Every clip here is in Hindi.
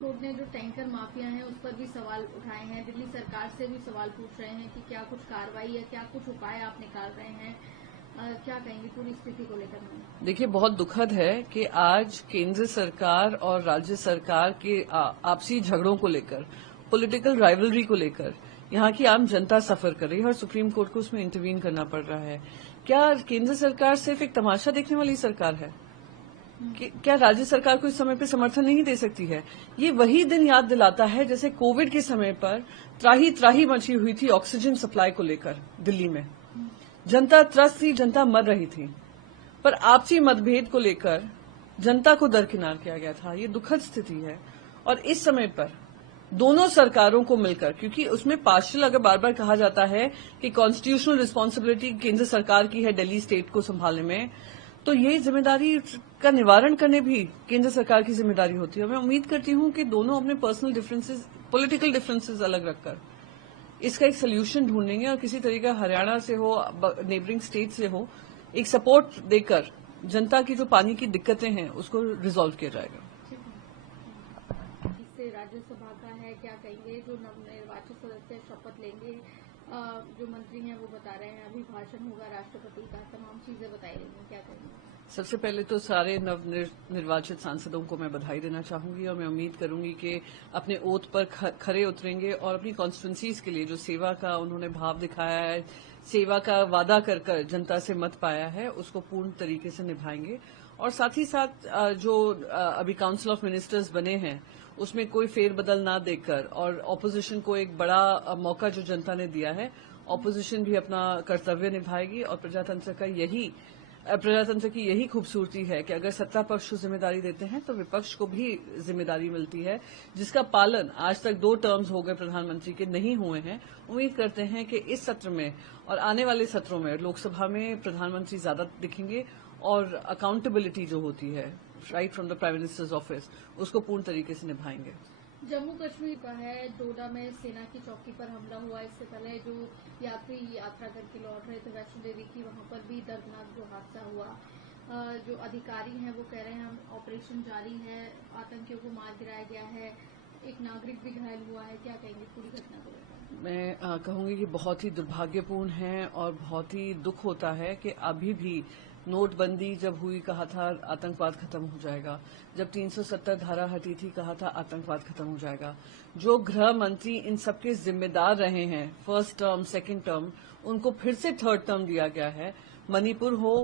कोर्ट ने जो टैंकर माफिया हैं उस पर भी सवाल उठाए हैं। दिल्ली सरकार से भी सवाल पूछ रहे हैं कि क्या कुछ कार्रवाई या क्या कुछ उपाय आप निकाल रहे हैं। क्या कहेंगे पूरी स्थिति को लेकर? देखिए, बहुत दुखद है कि आज केंद्र सरकार और राज्य सरकार के आपसी झगड़ों को लेकर, पॉलिटिकल राइवलरी को लेकर यहाँ की आम जनता सफर कर रही है और सुप्रीम कोर्ट को उसमें इंटरवीन करना पड़ रहा है। क्या केंद्र सरकार सिर्फ एक तमाशा देखने वाली सरकार है? क्या राज्य सरकार को इस समय पर समर्थन नहीं दे सकती है? ये वही दिन याद दिलाता है जैसे कोविड के समय पर त्राही त्राही मची हुई थी ऑक्सीजन सप्लाई को लेकर दिल्ली में। जनता त्रस्त थी, जनता मर रही थी, पर आपसी मतभेद को लेकर जनता को दरकिनार किया गया था। ये दुखद स्थिति है और इस समय पर दोनों सरकारों को मिलकर, क्योंकि उसमें पार्शियल अगर बार बार कहा जाता है कि कॉन्स्टिट्यूशनल रिस्पांसिबिलिटी केंद्र सरकार की है दिल्ली स्टेट को संभालने में, तो ये जिम्मेदारी का निवारण करने भी केंद्र सरकार की जिम्मेदारी होती है। मैं उम्मीद करती हूं कि दोनों अपने पर्सनल डिफरेंसेस, पॉलिटिकल डिफरेंसेस अलग रखकर इसका एक सोल्यूशन ढूंढेंगे और किसी तरीके हरियाणा से हो, नेबरिंग स्टेट से हो, एक सपोर्ट देकर जनता की जो पानी की दिक्कतें हैं उसको रिजॉल्व किया जाएगा। इससे राज्यसभा का है, क्या कहेंगे? जो नवनिर्वाचित सदस्य शपथ लेंगे, जो मंत्री हैं वो बता रहे हैं अभिभाषण होगा राष्ट्रपति का, तमाम चीजें बताई रही हैं, क्या कहेंगे? सबसे पहले तो सारे नवनिर्वाचित सांसदों को मैं बधाई देना चाहूंगी और मैं उम्मीद करूंगी कि अपने ओथ पर खरे उतरेंगे और अपनी कॉन्स्टिट्यूंसीज के लिए जो सेवा का उन्होंने भाव दिखाया है, सेवा का वादा कर जनता से मत पाया है, उसको पूर्ण तरीके से निभाएंगे। और साथ ही साथ जो अभी काउंसिल ऑफ मिनिस्टर्स बने हैं उसमें कोई फेरबदल ना देकर और ऑपोजिशन को एक बड़ा मौका जो जनता ने दिया है, ऑपोजिशन भी अपना कर्तव्य निभाएगी। और प्रजातंत्र की यही खूबसूरती है कि अगर सत्ता पक्ष को जिम्मेदारी देते हैं तो विपक्ष को भी जिम्मेदारी मिलती है, जिसका पालन आज तक 2 टर्म्स हो गए प्रधानमंत्री के नहीं हुए हैं। उम्मीद करते हैं कि इस सत्र में और आने वाले सत्रों में लोकसभा में प्रधानमंत्री ज्यादा दिखेंगे और अकाउंटेबिलिटी जो होती है right from the prime minister's office, उसको पूर्ण तरीके से निभाएंगे। जम्मू कश्मीर का है, डोडा में सेना की चौकी पर हमला हुआ। इससे पहले जो यात्री यात्रा करके लौट रहे थे वैष्णो देवी की, वहां पर भी दर्दनाक जो हादसा हुआ। जो अधिकारी हैं वो कह रहे हैं हम ऑपरेशन जारी है, आतंकियों को मार गिराया गया है, एक नागरिक भी घायल हुआ है। क्या कहेंगे पूरी घटना को लेकर? मैं कहूंगी कि बहुत ही दुर्भाग्यपूर्ण है और बहुत ही दुख होता है कि अभी भी नोटबंदी जब हुई कहा था आतंकवाद खत्म हो जाएगा, जब 370 धारा हटी थी कहा था आतंकवाद खत्म हो जाएगा। जो गृह मंत्री इन सबके जिम्मेदार रहे हैं फर्स्ट टर्म, सेकंड टर्म, उनको फिर से थर्ड टर्म दिया गया है। मणिपुर हो,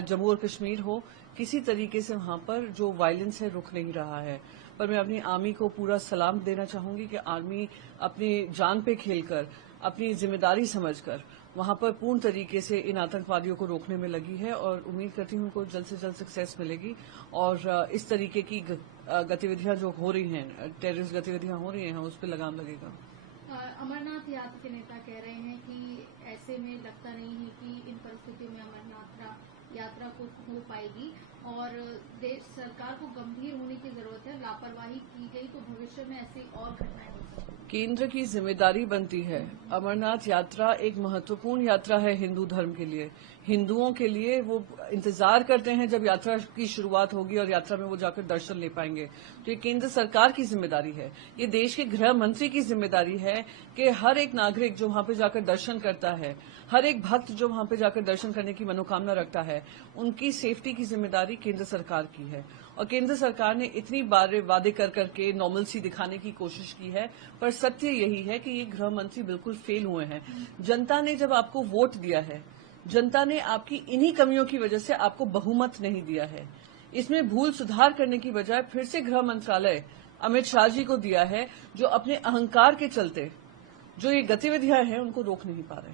जम्मू और कश्मीर हो, किसी तरीके से वहां पर जो वायलेंस है रुक नहीं रहा है। पर मैं अपनी आर्मी को पूरा सलाम देना चाहूंगी कि आर्मी अपनी जान पे खेलकर, अपनी जिम्मेदारी समझकर वहां पर पूर्ण तरीके से इन आतंकवादियों को रोकने में लगी है और उम्मीद करती हूं उनको जल्द से जल्द सक्सेस मिलेगी। और इस तरीके की गतिविधियां जो हो रही हैं, टेररिस्ट गतिविधियां हो रही हैं, उस पर लगाम लगेगा। अमरनाथ यात्रा के नेता कह रहे हैं कि ऐसे में लगता नहीं है कि इन परिस्थितियों में अमरनाथ यात्रा को हो पाएगी और देश सरकार को गंभीर होने की जरूरत है। लापरवाही की गई तो भविष्य में ऐसी और घटनाएं हो सकती हैं। केंद्र की जिम्मेदारी बनती है। अमरनाथ यात्रा एक महत्वपूर्ण यात्रा है हिंदू धर्म के लिए। हिंदुओं के लिए वो इंतजार करते हैं जब यात्रा की शुरुआत होगी और यात्रा में वो जाकर दर्शन ले पाएंगे। तो ये केंद्र सरकार की जिम्मेदारी है, ये देश के गृह मंत्री की जिम्मेदारी है कि हर एक नागरिक जो वहां पे जाकर दर्शन करता है, हर एक भक्त जो वहां पे जाकर दर्शन करने की मनोकामना रखता है, उनकी सेफ्टी की जिम्मेदारी केंद्र सरकार की है। और केंद्र सरकार ने इतनी बार वादे कर करके नॉर्मलसी दिखाने की कोशिश की है, पर सत्य यही है कि ये गृह मंत्री बिल्कुल फेल हुए हैं। जनता ने जब आपको वोट दिया है, जनता ने आपकी इन्हीं कमियों की वजह से आपको बहुमत नहीं दिया है। इसमें भूल सुधार करने की बजाय फिर से गृह मंत्रालय अमित शाह जी को दिया है, जो अपने अहंकार के चलते जो ये गतिविधियां हैं उनको रोक नहीं पा रहे हैं।